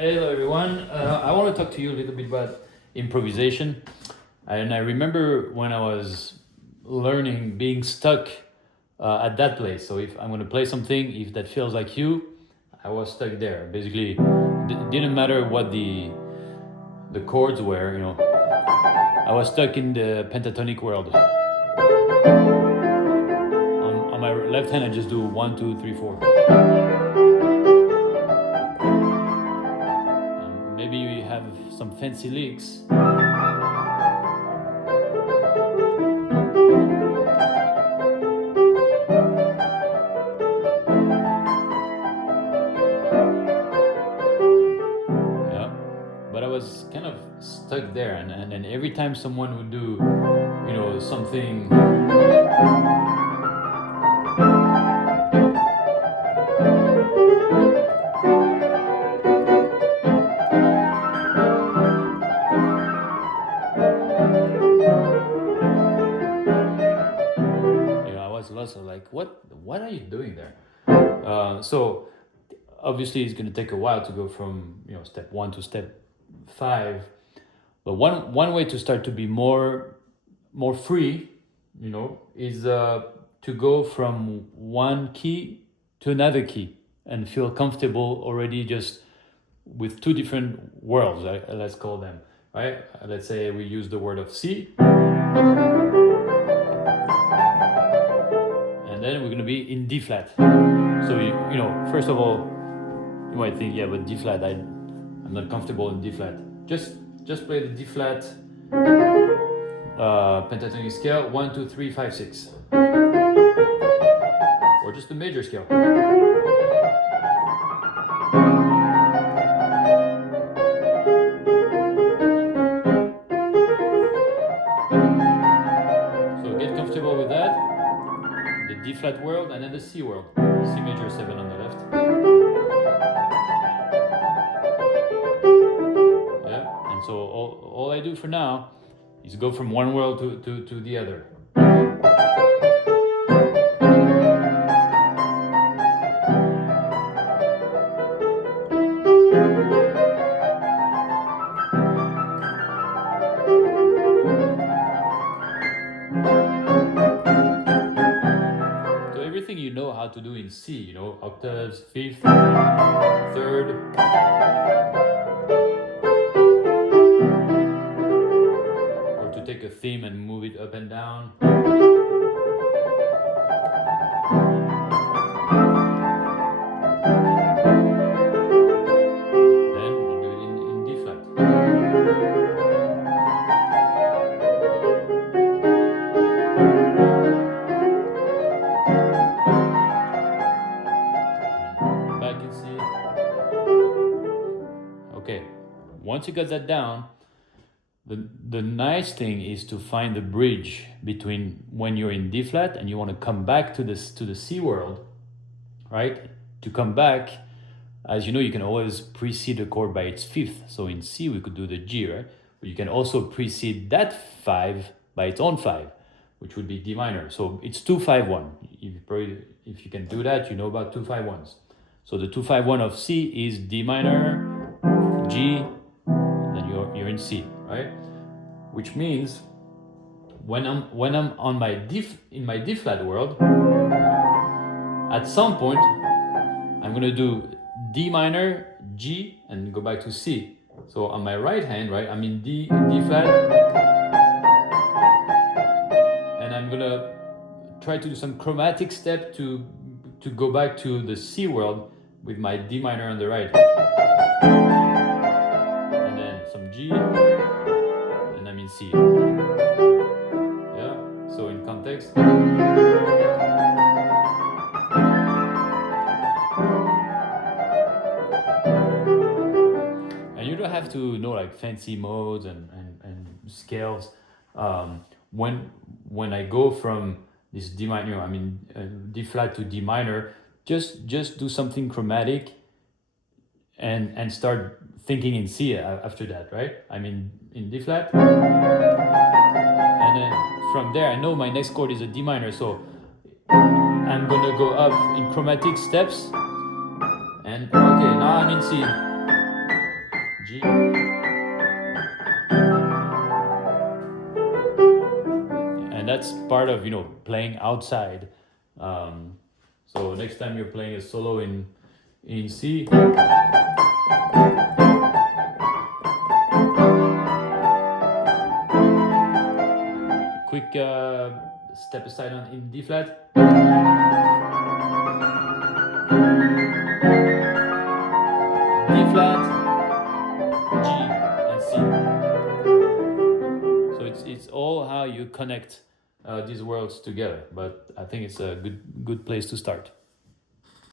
Hello everyone. I want to talk to you a little bit about improvisation. And I remember when I was learning being stuck at that place. So if I'm going to play something, if that feels like you, I was stuck there. Basically, didn't matter what the chords were. I was stuck in the pentatonic world. On my left hand, I just do 1, 2, 3, 4. Maybe we have some fancy licks. Yeah, but I was kind of stuck there, and then every time someone would do, something. I was lost. Like, what are you doing there? So obviously, it's going to take a while to go from step 1 to step 5. But one way to start to be more free, is to go from one key to another key and feel comfortable already just with two different worlds. Let's call them, right? Let's say we use the word of C. And then we're going to be in D flat. So, first of all, you might think, yeah, but D flat, I'm not comfortable in D flat. Just play the D flat pentatonic scale 1, 2, 3, 5, 6. Or just the major scale. So get comfortable with that. The D flat world and then the C world. C major 7 on the left. Yeah, and so all I do for now is go from one world to the other. So everything you know how to do in C, octaves, fifth, third. Or to take a theme and move it up and down. Then you do it in D flat. Back in C. Okay, once you got that down, the nice thing is to find the bridge between when you're in D flat and you want to come back to the C world, right? To come back, as you know, you can always precede a chord by its fifth. So in C, we could do the G, right? But you can also precede that 5 by its own 5, which would be D minor. So it's 2-5-1. If you can do that, you know about 2-5-1s. So the 2-5-1 of C is D minor, G, then you're in C, right? Which means when I'm on my in my D flat world, at some point I'm gonna do D minor, G, and go back to C. So on my right hand, right, I'm in D flat, and I'm gonna try to do some chromatic step to go back to the C world with my D minor on the right. And then some G, and I'm in C. Yeah, so in context. And you don't have to know like fancy modes and scales. When I go from this D minor, D flat to D minor, just do something chromatic and start thinking in C after that, right? I'm in D flat, and then from there I know my next chord is a D minor, so I'm gonna go up in chromatic steps, and okay, now I'm in C. that's part of playing outside. So next time you're playing a solo in C, quick step aside in D flat, D flat, G, and C. So it's all how you connect these worlds together. But I think it's a good place to start.